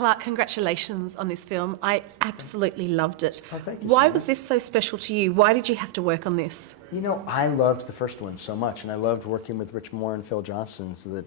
Clark, congratulations on this film. I absolutely loved it. Oh, thank you Why so was much. this so special to you? Why did you have to work on this? You know, I loved the first one so much, and I loved working with Rich Moore and Phil Johnson, the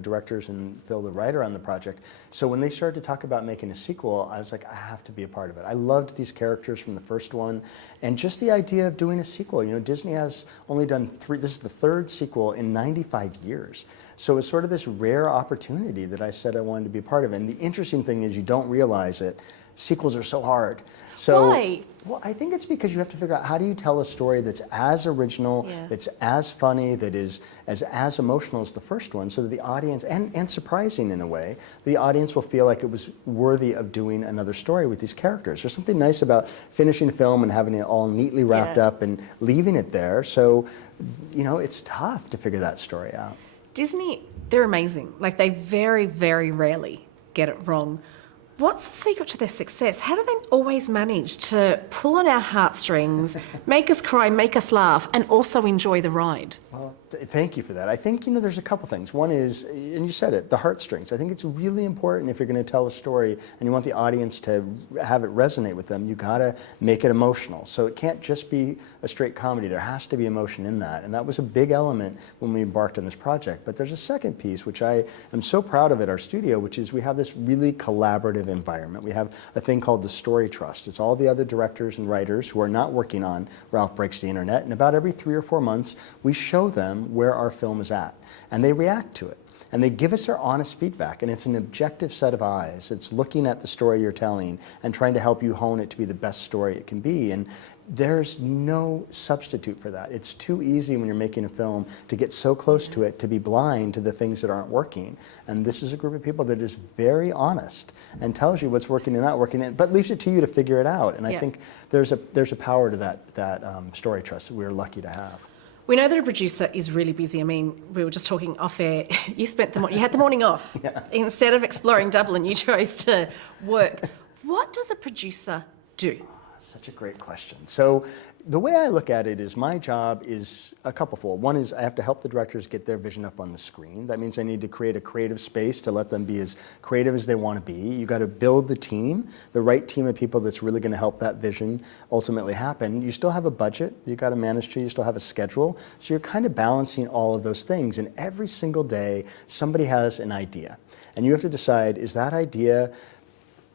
directors, and Phil, the writer on the project. So when they started to talk about making a sequel, I was like, I have to be a part of it. I loved these characters from the first one, and just the idea of doing a sequel. You know, Disney has only done this is the third sequel in 95 years. So it's sort of this rare opportunity that I said I wanted to be a part of. And the interesting thing is you don't realize it. Sequels are so hard. So, Why? Well, I think it's because you have to figure out how do you tell a story that's as original, that's as funny, that is as emotional as the first one, so that the audience, and surprising in a way, the audience will feel like it was worthy of doing another story with these characters. There's something nice about finishing a film and having it all neatly wrapped up and leaving it there. So, you know, it's tough to figure that story out. Disney, they're amazing. Like, they very, very rarely get it wrong. What's the secret to their success? How do they always manage to pull on our heartstrings, make us cry, make us laugh, and also enjoy the ride? Well, thank you for that. I think, you know, there's a couple things. One is, and you said it, the heartstrings. I think it's really important if you're going to tell a story and you want the audience to have it resonate with them, you got to make it emotional. So it can't just be a straight comedy. There has to be emotion in that. And that was a big element when we embarked on this project. But there's a second piece, which I am so proud of at our studio, which is we have this really collaborative environment. We have a thing called the Story Trust. It's all the other directors and writers who are not working on Ralph Breaks the Internet. And about every 3 or 4 months, we show them where our film is at. And they react to it. And they give us their honest feedback. And it's an objective set of eyes. It's looking at the story you're telling and trying to help you hone it to be the best story it can be. And there's no substitute for that. It's too easy when you're making a film to get so close to it, to be blind to the things that aren't working. And this is a group of people that is very honest and tells you what's working and not working, but leaves it to you to figure it out. And I think there's a power to that story trust that we're lucky to have. We know that a producer is really busy. I mean, we were just talking off air. You had the morning off. Instead of exploring Dublin, you chose to work. What does a producer do? Such a great question. So the way I look at it is my job is a couple-fold. One is I have to help the directors get their vision up on the screen. That means I need to create a creative space to let them be as creative as they want to be. You got to build the team, the right team of people that's really going to help that vision ultimately happen. You still have a budget you got to manage to. You still have a schedule. So you're kind of balancing all of those things. And every single day, somebody has an idea. And you have to decide, is that idea,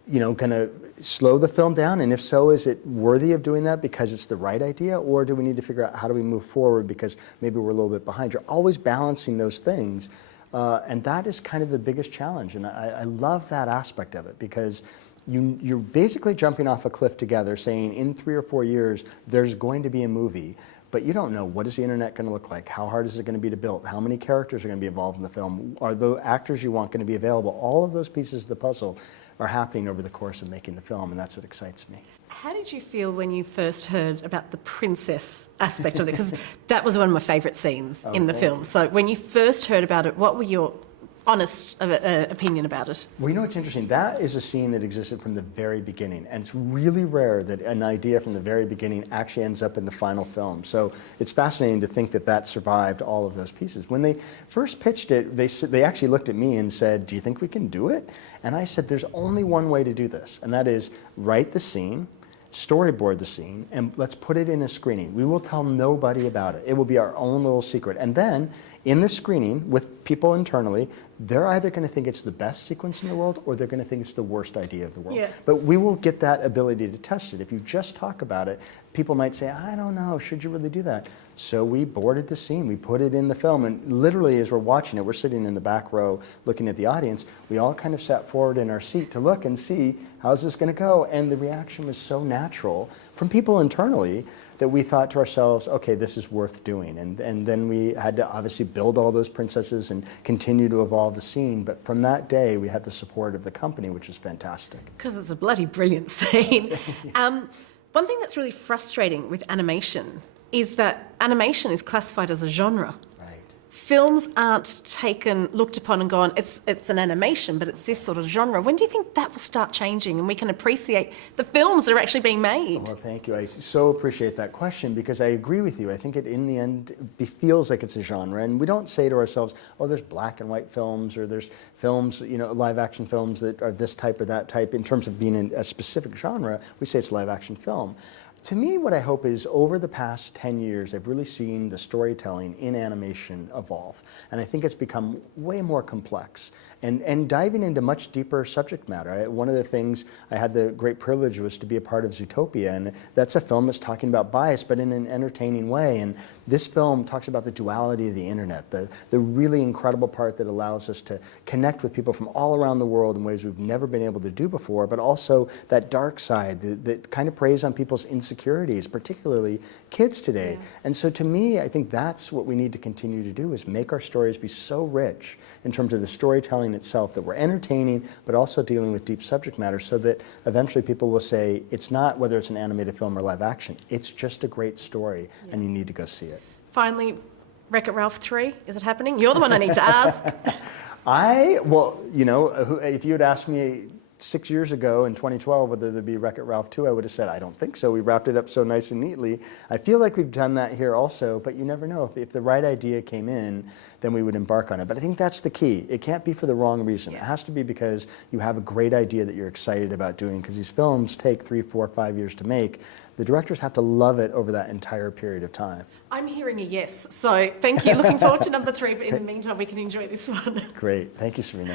you know, going to slow the film down? And if so, is it worthy of doing that because it's the right idea? Or do we need to figure out how do we move forward because maybe we're a little bit behind? You're always balancing those things. And that is kind of the biggest challenge. And I love that aspect of it because you're basically jumping off a cliff together saying in 3 or 4 years, there's going to be a movie. But you don't know, what is the internet going to look like? How hard is it going to be to build? How many characters are going to be involved in the film? Are the actors you want going to be available? All of those pieces of the puzzle are happening over the course of making the film, and that's what excites me. How did you feel when you first heard about the princess aspect of this? Because that was one of my favourite scenes in the film. So when you first heard about it, what were your honest opinion about it? Well, you know what's interesting? That is a scene that existed from the very beginning, and it's really rare that an idea from the very beginning actually ends up in the final film. So it's fascinating to think that that survived all of those pieces. When they first pitched it, they actually looked at me and said, "Do you think we can do it?" And I said, "There's only one way to do this, and that is write the scene, storyboard the scene, and let's put it in a screening. We will tell nobody about it. It will be our own little secret. And then, in the screening, with people internally, they're either going to think it's the best sequence in the world, or they're going to think it's the worst idea of the world. But we will get that ability to test it. If you just talk about it, people might say, I don't know, should you really do that? So we boarded the scene, we put it in the film, and literally as we're watching it, we're sitting in the back row looking at the audience, we all kind of sat forward in our seat to look and see, how's this going to go? And the reaction was so natural from people internally that we thought to ourselves, okay, this is worth doing. And then we had to obviously build all those princesses and continue to evolve the scene. But from that day, we had the support of the company, which was fantastic. Because it's a bloody brilliant scene. One thing that's really frustrating with animation is that animation is classified as a genre. Right. films aren't looked upon and gone, it's an animation, but it's this sort of genre. When do you think that will start changing and we can appreciate the films that are actually being made? Well, thank you. I so appreciate that question because I agree with you. I think it, in the end, feels like it's a genre. And we don't say to ourselves, oh, there's black and white films or there's films, live action films that are this type or that type. In terms of being in a specific genre, we say it's live action film. To me, what I hope is over the past 10 years, I've really seen the storytelling in animation evolve. And I think it's become way more complex and diving into much deeper subject matter. One of the things I had the great privilege was to be a part of Zootopia, and that's a film that's talking about bias, but in an entertaining way. And this film talks about the duality of the internet, the really incredible part that allows us to connect with people from all around the world in ways we've never been able to do before, but also that dark side that kind of preys on people's insecurities, particularly kids today. Yeah. And so to me, I think that's what we need to continue to do, is make our stories be so rich in terms of the storytelling itself that we're entertaining, but also dealing with deep subject matter so that eventually people will say, it's not whether it's an animated film or live action, it's just a great story, and you need to go see it. Finally, Wreck-It Ralph 3, is it happening? You're the one I need to ask. Well, if you had asked me 6 years ago in 2012 whether there'd be Wreck-It Ralph 2, I would have said, I don't think so. We wrapped it up so nice and neatly. I feel like we've done that here also, but you never know. If the right idea came in, then we would embark on it. But I think that's the key. It can't be for the wrong reason. Yeah. It has to be because you have a great idea that you're excited about doing, because these films take 3, 4, 5 years to make. The directors have to love it over that entire period of time. I'm hearing a yes, so thank you. Looking forward to number 3, but in the meantime, we can enjoy this one. Great. Thank you, Serena.